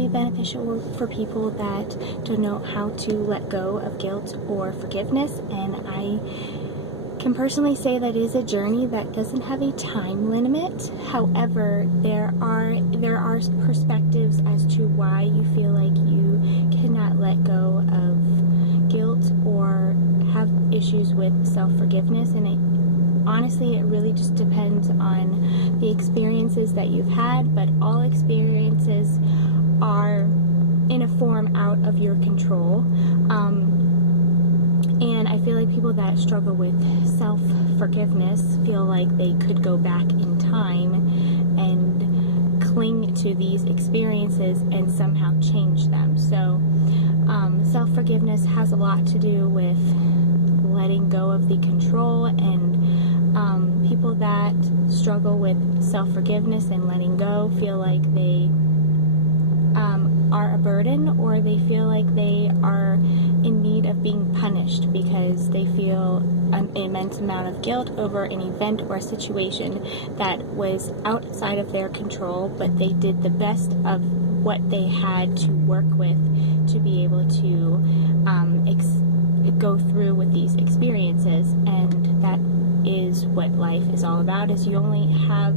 be beneficial for people that don't know how to let go of guilt or forgiveness, and I can personally say that it is a journey that doesn't have a time limit. However, there are perspectives as to why you feel like you cannot let go of guilt or have issues with self-forgiveness, and honestly, it really just depends on the experiences that you've had, but all experiences are in a form out of your control. And I feel like people that struggle with self-forgiveness feel like they could go back in time and cling to these experiences and somehow change them. So self-forgiveness has a lot to do with letting go of the control, and people that struggle with self-forgiveness and letting go feel like they are a burden, or they feel like they are in need of being punished because they feel an immense amount of guilt over an event or a situation that was outside of their control, but they did the best of what they had to work with to be able to go through with these experiences. And that is what life is all about, is you only have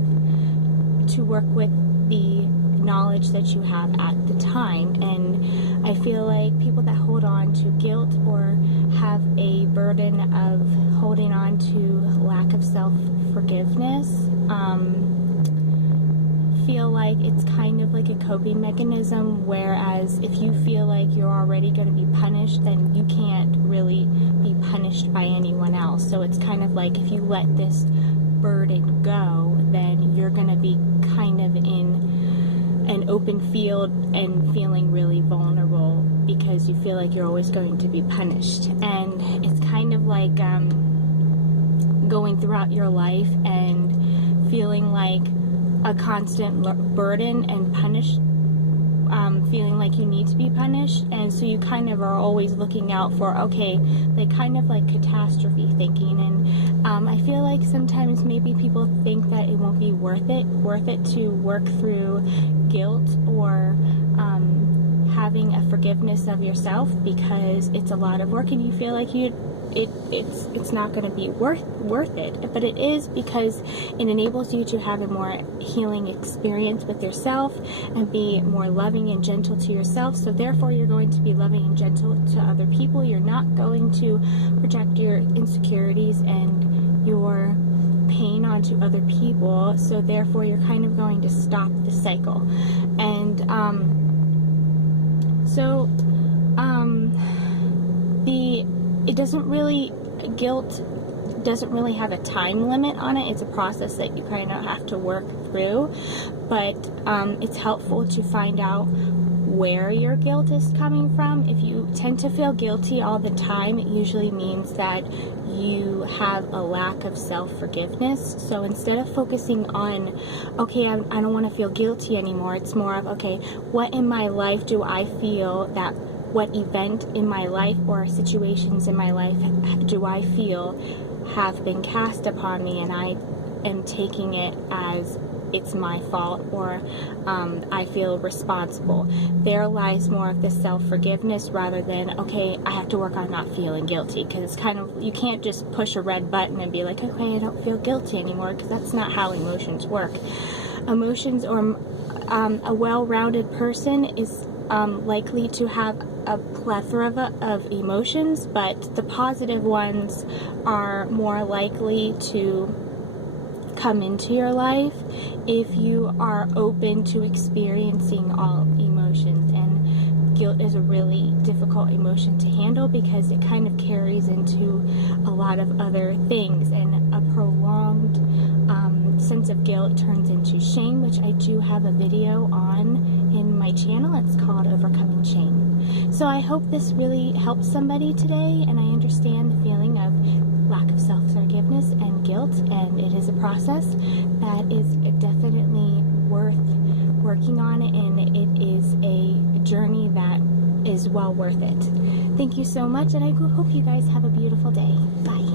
to work with the knowledge that you have at the time. And I feel like people that hold on to guilt or have a burden of holding on to lack of self-forgiveness feel like it's kind of like a coping mechanism, whereas if you feel like you're already going to be punished, then you can't really be punished by anyone else. So it's kind of like if you let this burden go, then you're going to be kind of in an open field and feeling really vulnerable because you feel like you're always going to be punished. And it's kind of like going throughout your life and feeling like a constant burden and punished, feeling like you need to be punished, and so you kind of are always looking out for, okay, like kind of like catastrophe thinking. And I feel like sometimes maybe people think that it won't be worth it to work through guilt or having a forgiveness of yourself, because it's a lot of work and you feel like it's not going to be worth it. But it is, because it enables you to have a more healing experience with yourself and be more loving and gentle to yourself. So therefore you're going to be loving and gentle to other people. You're not going to project your insecurities and your pain onto other people. So therefore you're kind of going to stop the cycle. And guilt doesn't really have a time limit on it. It's a process that you kind of have to work through, but it's helpful to find out where your guilt is coming from. If you tend to feel guilty all the time, it usually means that you have a lack of self-forgiveness. So instead of focusing on, okay, I don't want to feel guilty anymore, it's more of, okay, what in my life do I feel that, what event in my life or situations in my life do I feel have been cast upon me, and I am taking it as it's my fault, or I feel responsible. There lies more of the self-forgiveness rather than, okay, I have to work on not feeling guilty, because it's kind of, you can't just push a red button and be like, okay, I don't feel guilty anymore, because that's not how emotions work. Emotions, or a well-rounded person is likely to have a plethora of emotions, but the positive ones are more likely to come into your life if you are open to experiencing all emotions. And guilt is a really difficult emotion to handle because it kind of carries into a lot of other things, and a prolonged sense of guilt turns into shame, which I do have a video on in my channel. It's called Overcoming Shame. So I hope this really helps somebody today, and I understand the feeling of lack of self-forgiveness and guilt, and it is a process that is definitely worth working on, and it is a journey that is well worth it. Thank you so much, and I hope you guys have a beautiful day. Bye.